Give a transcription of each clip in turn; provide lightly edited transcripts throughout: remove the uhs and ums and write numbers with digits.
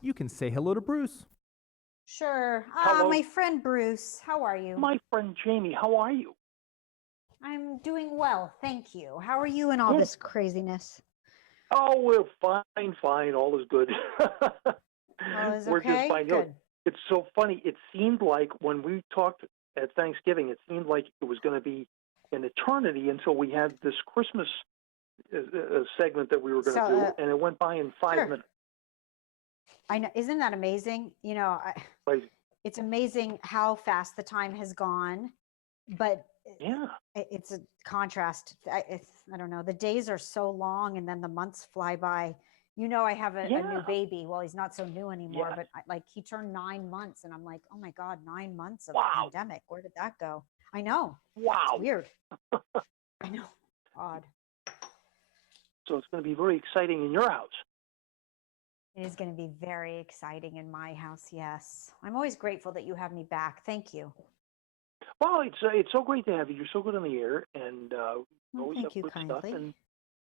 you can say hello to Bruce. Sure. Hello. My friend Bruce, how are you? My friend Jamie, how are you? I'm doing well, thank you. How are you in all Good. this craziness? Oh, we're fine. All is good. All is We're okay? just fine. Good. It's so funny. It seemed like when we talked at Thanksgiving, it seemed like it was going to be an eternity until we had this Christmas segment that we were going to do, and it went by in 5 minutes. I know. Isn't that amazing? You know, it's amazing how fast the time has gone, but yeah, it's a contrast. I don't know. The days are so long, and then the months fly by. You know, I have a new baby. Well, he's not so new anymore, but he turned 9 months, and I'm like, oh my God, 9 months of pandemic. Where did that go? I know. Wow. It's weird. I know. Odd. So it's going to be very exciting in your house. It is going to be very exciting in my house. Yes. I'm always grateful that you have me back. Thank you. Well, it's so great to have you. You're so good on the air, and always thank you good kindly. Stuff, and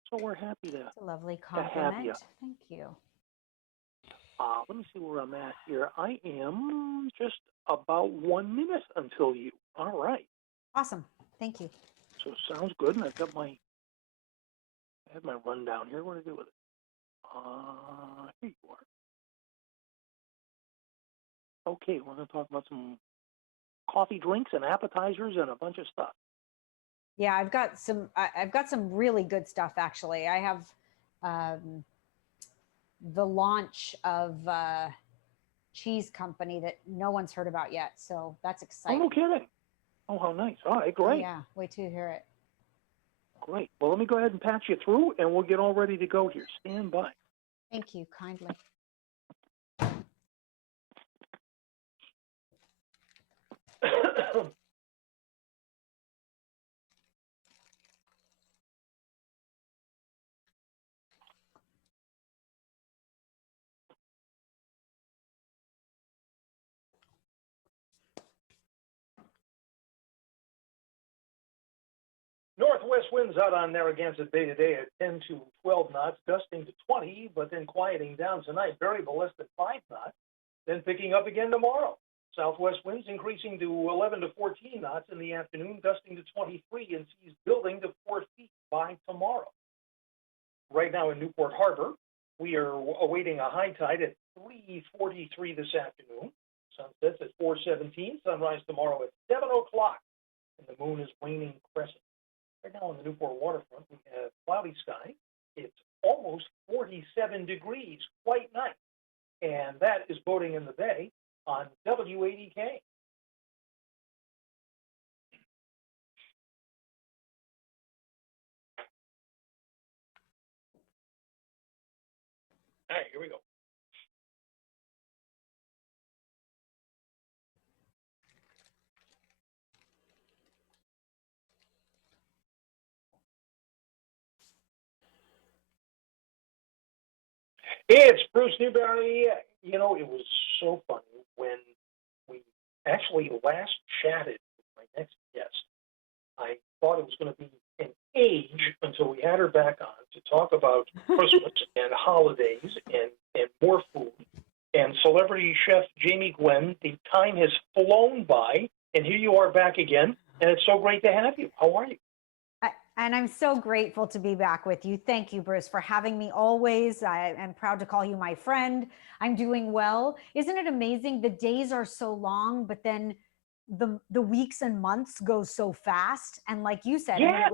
so we're happy to. It's a lovely compliment. Thank you. Let me see where I'm at here. I am just about 1 minute until you. All right. Awesome. Thank you. So sounds good, and I have my rundown here. What do I do with it? Here you are. Okay, we're going to talk about some coffee drinks and appetizers and a bunch of stuff. Yeah, I've got some really good stuff actually. I have the launch of cheese company that no one's heard about yet, so that's exciting. Oh, no kidding. Oh, how nice. All right, great. Yeah, wait till you hear it. Great. Well, let me go ahead and patch you through, and we'll get all ready to go here. Stand by. Thank you kindly. Northwest winds out on Narragansett Bay today at 10 to 12 knots, gusting to 20, but then quieting down tonight, variable less than 5 knots, then picking up again tomorrow. Southwest winds increasing to 11 to 14 knots in the afternoon, gusting to 23, and seas building to 4 feet by tomorrow. Right now in Newport Harbor, we are awaiting a high tide at 3:43 this afternoon. Sunsets at 4:17, sunrise tomorrow at 7 o'clock, and the moon is waning crescent. Right now on the Newport waterfront, we have cloudy sky. It's almost 47 degrees, quite nice. And that is boating in the bay on WADK. All right, here we go. It's Bruce Newberry. You know, it was so funny when we actually last chatted with my next guest. I thought it was going to be an age until we had her back on to talk about Christmas and holidays and more food. And celebrity chef Jamie Gwen, the time has flown by, and here you are back again, and it's so great to have you. How are you? And I'm so grateful to be back with you. Thank you, Bruce, for having me always. I am proud to call you my friend. I'm doing well. Isn't it amazing? The days are so long, but then the weeks and months go so fast. And like you said, yeah.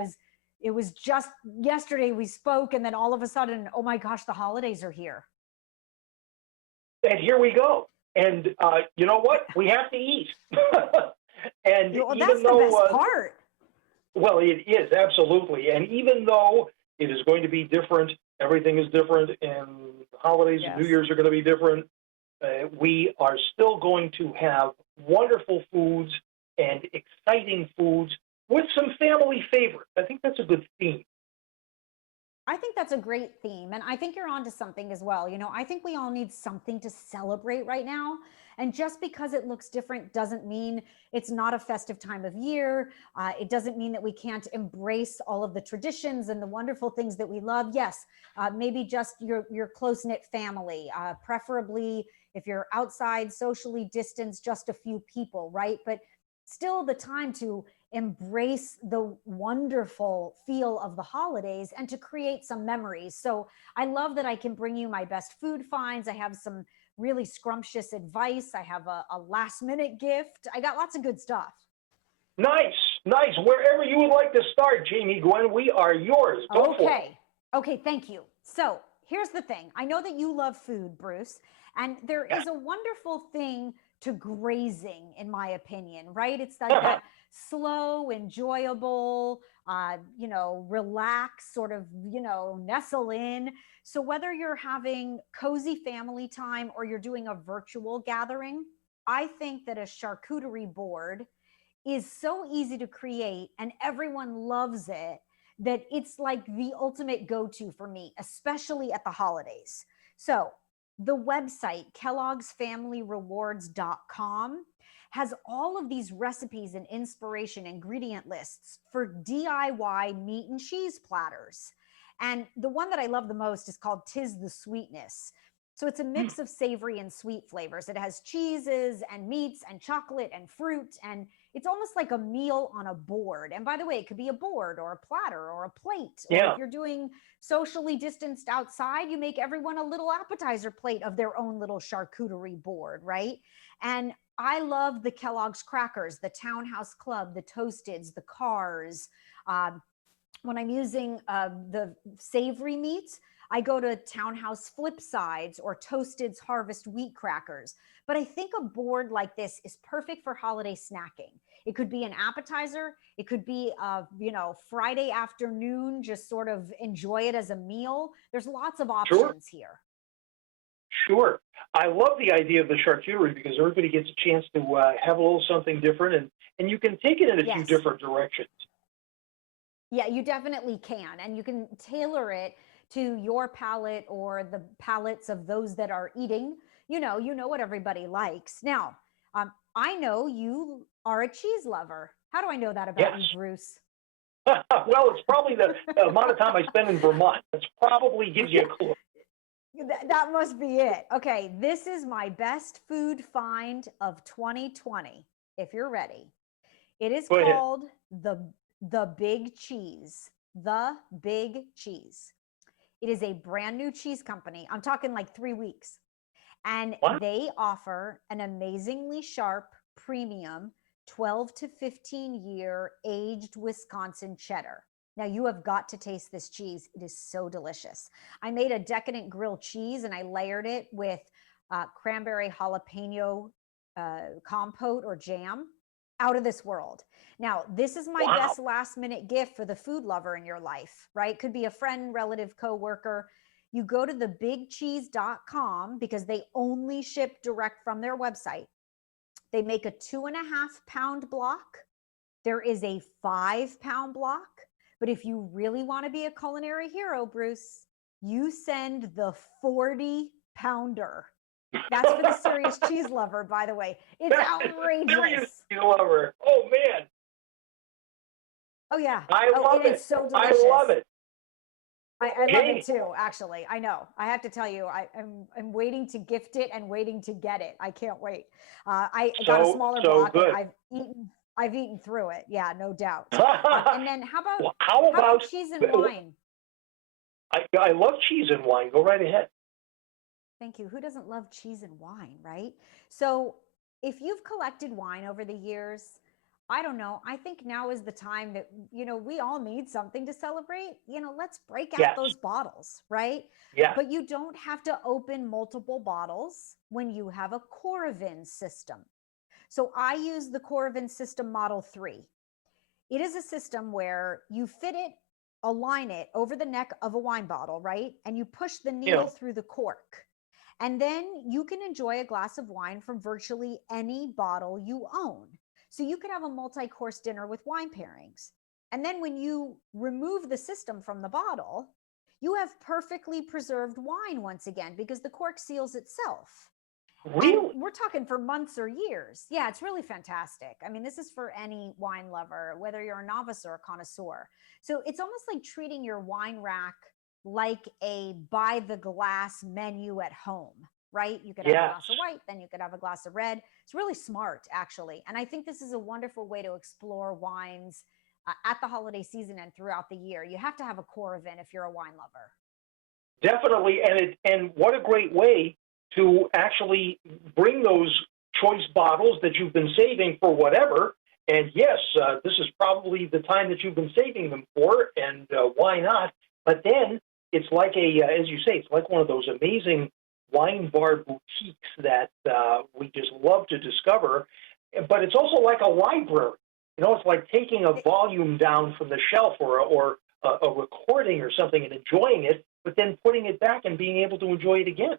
it was just yesterday we spoke, and then all of a sudden, oh my gosh, the holidays are here. And here we go. And you know what? We have to eat. And well, even that's though, the best part. Well, it is, absolutely. And even though it is going to be different, everything is different, and holidays and New Year's are going to be different, we are still going to have wonderful foods and exciting foods with some family favorites. I think that's a good theme. I think that's a great theme. And I think you're onto something as well. I think we all need something to celebrate right now. And just because it looks different doesn't mean it's not a festive time of year. It doesn't mean that we can't embrace all of the traditions and the wonderful things that we love. Yes, maybe just your close knit family, preferably if you're outside, socially distanced, just a few people, right? But still the time to embrace the wonderful feel of the holidays and to create some memories. So I love that I can bring you my best food finds. I have some really scrumptious advice. I have a last minute gift. I got lots of good stuff. Nice, nice. Wherever you would like to start, Jamie Gwen, we are yours. Go for it. Okay. Okay, thank you. So here's the thing. I know that you love food, Bruce, and there is a wonderful thing to grazing, in my opinion, right? It's like that slow, enjoyable, relax, sort of, nestle in. So whether you're having cozy family time or you're doing a virtual gathering, I think that a charcuterie board is so easy to create and everyone loves it that it's like the ultimate go-to for me, especially at the holidays. So the website kellogg'sfamilyrewards.com has all of these recipes and inspiration ingredient lists for DIY meat and cheese platters. And the one that I love the most is called Tis the Sweetness. So it's a mix of savory and sweet flavors. It has cheeses and meats and chocolate and fruit, and it's almost like a meal on a board. And by the way, it could be a board or a platter or a plate. Or if you're doing socially distanced outside, you make everyone a little appetizer plate of their own little charcuterie board, right? And I love the Kellogg's crackers, the Townhouse Club, the Toasteds, the Cars. When I'm using the savory meats, I go to Townhouse Flipsides or Toasted's Harvest Wheat Crackers. But I think a board like this is perfect for holiday snacking. It could be an appetizer. It could be, Friday afternoon, just sort of enjoy it as a meal. There's lots of options here. Sure. I love the idea of the charcuterie because everybody gets a chance to have a little something different, and you can take it in a few different directions. Yeah, you definitely can. And you can tailor it to your palate or the palates of those that are eating. You know what everybody likes. Now, I know you are a cheese lover. How do I know that about you, Bruce? Well, it's probably the amount of time I spend in Vermont. That probably gives you a clue. That must be it. Okay, this is my best food find of 2020, if you're ready. It is called the Big Cheese. The Big Cheese. It is a brand new cheese company. I'm talking like 3 weeks. And they offer an amazingly sharp, premium, 12 to 15 year aged Wisconsin cheddar. Now, you have got to taste this cheese. It is so delicious. I made a decadent grilled cheese and I layered it with cranberry jalapeno compote or jam. Out of this world. Now, this is my best last minute gift for the food lover in your life, right? Could be a friend, relative, coworker. You go to thebigcheese.com because they only ship direct from their website. They make a 2.5 pound block. There is a 5 pound block. But if you really want to be a culinary hero, Bruce, you send the 40 pounder. That's for the serious cheese lover, by the way. It's outrageous. Serious cheese lover. Oh, man. Oh, yeah. I love it. It's so delicious. I love it. I love it too, actually. I know. I have to tell you, I'm waiting to gift it and waiting to get it. I can't wait. I got a smaller block and I've eaten through it. Yeah, no doubt. And then how about cheese and wine? I love cheese and wine. Go right ahead. Thank you. Who doesn't love cheese and wine, right? So if you've collected wine over the years, I don't know. I think now is the time that, we all need something to celebrate. Let's break out those bottles, right? Yeah. But you don't have to open multiple bottles when you have a Coravin system. So I use the Coravin System Model 3. It is a system where you align it over the neck of a wine bottle, right? And you push the needle through the cork. And then you can enjoy a glass of wine from virtually any bottle you own. So you could have a multi-course dinner with wine pairings. And then when you remove the system from the bottle, you have perfectly preserved wine once again because the cork seals itself. Really? And we're talking for months or years. Yeah, it's really fantastic. I mean, this is for any wine lover, whether you're a novice or a connoisseur. So it's almost like treating your wine rack like a by the glass menu at home, right? You could have a Yes. glass of white, then you could have a glass of red. It's really smart, actually. And I think this is a wonderful way to explore wines at the holiday season and throughout the year. You have to have a core event if you're a wine lover. Definitely, and what a great way to actually bring those choice bottles that you've been saving for whatever. And yes, this is probably the time that you've been saving them for, and why not? But then it's like as you say, it's like one of those amazing wine bar boutiques that we just love to discover. But it's also like a library. You know, it's like taking a volume down from the shelf or a recording or something and enjoying it, but then putting it back and being able to enjoy it again.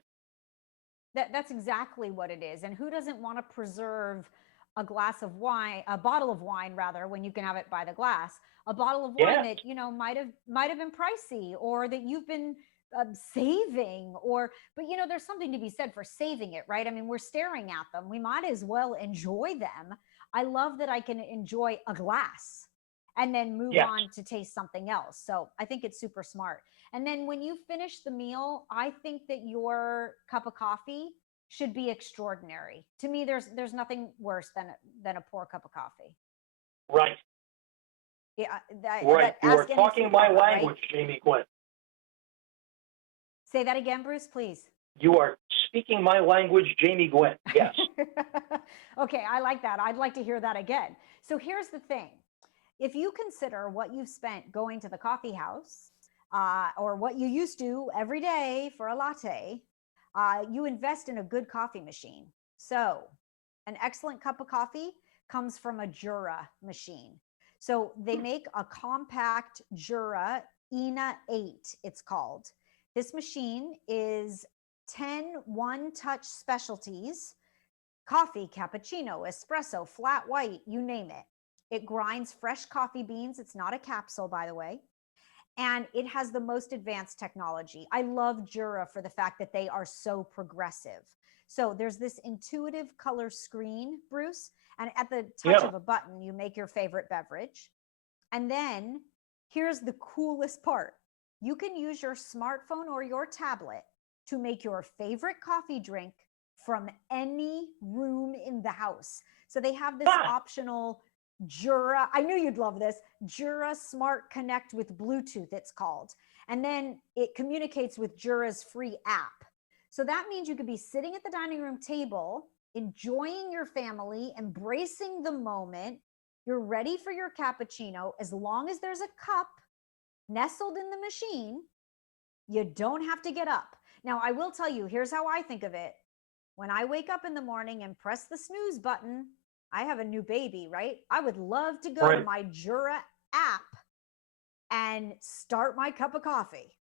That's exactly what it is. And who doesn't want to preserve a glass of wine, a bottle of wine rather, when you can have it by the glass, a bottle of wine Yes. that, you know, might have been pricey or that you've been saving but you know, there's something to be said for saving it, right? I mean, we're staring at them. We might as well enjoy them. I love that I can enjoy a glass and then move Yes. on to taste something else. So I think it's super smart. And then when you finish the meal, I think that your cup of coffee should be extraordinary. To me, there's nothing worse than a poor cup of coffee. Right. Yeah, Right. You are ask any talking food my lover, right? language, Jamie Gwen. Say that again, Bruce, please. You are speaking my language, Jamie Gwen. Yes. Okay, I like that. I'd like to hear that again. So here's the thing. If you consider what you've spent going to the coffee house, or what you used to every day for a latte, you invest in a good coffee machine. So an excellent cup of coffee comes from a Jura machine. So they make a compact Jura ENA 8, it's called. This machine is 10 one-touch specialties: coffee, cappuccino, espresso, flat white, you name it. It grinds fresh coffee beans. It's not a capsule, by the way. And it has the most advanced technology. I love Jura for the fact that they are so progressive. So there's this intuitive color screen, Bruce, and at the touch Yeah. of a button, you make your favorite beverage. And then here's the coolest part. You can use your smartphone or your tablet to make your favorite coffee drink from any room in the house. So they have this Ah, optional Jura, I knew you'd love this, Jura Smart Connect with Bluetooth, it's called. And then it communicates with Jura's free app. So that means you could be sitting at the dining room table, enjoying your family, embracing the moment. You're ready for your cappuccino. As long as there's a cup nestled in the machine, you don't have to get up. Now, I will tell you, here's how I think of it. When I wake up in the morning and press the snooze button, I have a new baby, right? I would love to go to right. my Jura app and start my cup of coffee.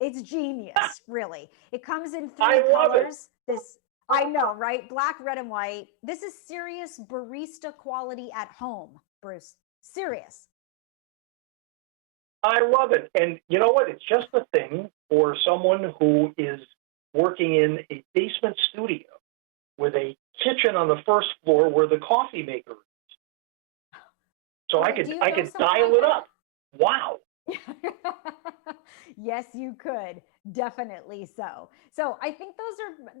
It's Ah, genius, really. It comes in I three love it. colors. This, I know, right? Black, red, and white. This is serious barista quality at home, Bruce. Serious. I love it. And you know what? It's just the thing for someone who is working in a basement studio with a kitchen on the first floor where the coffee maker is. So Well, I do could you I know could someone dial like it that? up. Wow. Yes, you could. Definitely so. So I think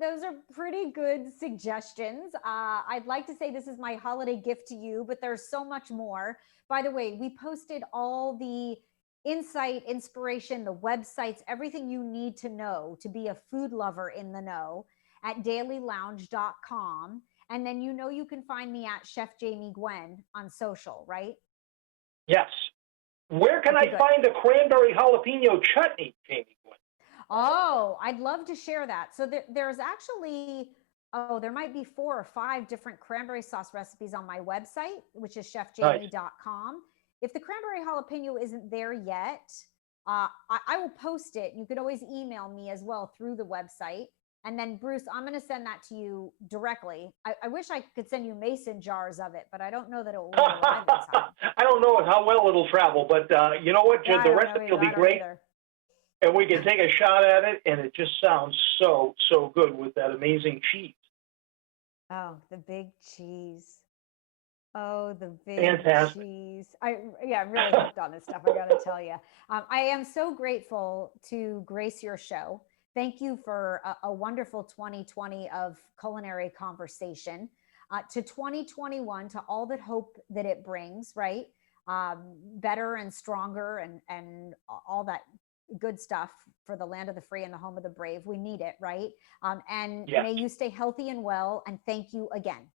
those are pretty good suggestions. I'd like to say this is my holiday gift to you, but there's so much more. By the way, we posted all the insight, inspiration, the websites, everything you need to know to be a food lover in the know at dailylounge.com. And then you know you can find me at Chef Jamie Gwen on social, right? Yes. Where can Okay, I good. find the cranberry jalapeno chutney, Jamie Gwen? Oh, I'd love to share that. So there's actually, oh, there might be 4 or 5 different cranberry sauce recipes on my website, which is Nice. chefjamie.com. If the cranberry jalapeno isn't there yet, I will post it. You could always email me as well through the website. And then, Bruce, I'm going to send that to you directly. I wish I could send you mason jars of it, but I don't know that it will arrive in time. I don't know how well it'll travel, but you know what? Yeah, I The don't know recipe will either. be I don't great. either. And we can take a shot at it, and it just sounds so, so good with that amazing cheese. Oh, the big cheese. Oh, the big Fantastic. cheese. I'm really hooked on this stuff, I gotta tell you. I am so grateful to grace your show. Thank you for a wonderful 2020 of culinary conversation. To 2021, to all that hope that it brings, right? Better and stronger and all that good stuff for the land of the free and the home of the brave. We need it, right? And Yes. may you stay healthy and well. And thank you again.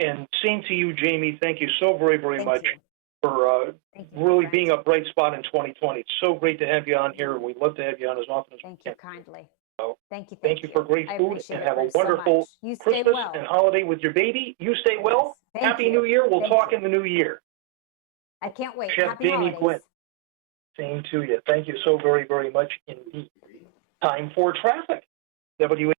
And same to you, Jamie. Thank you so very, very Thank much you. for Thank you, my really friend. being a bright spot in 2020. It's so great to have you on here, and we'd love to have you on as often as we Thank can. you kindly. So, Thank you. thank you for great I food, appreciate and it, have a Bruce, so wonderful much. You stay Christmas well. and holiday with your baby. You stay well. Yes. Thank Happy you. New Year. We'll Thank talk you. in the new year. I can't wait. Chef Happy Jamie holidays. Gwen. Same to you. Thank you so very, very much indeed. Time for traffic. WADK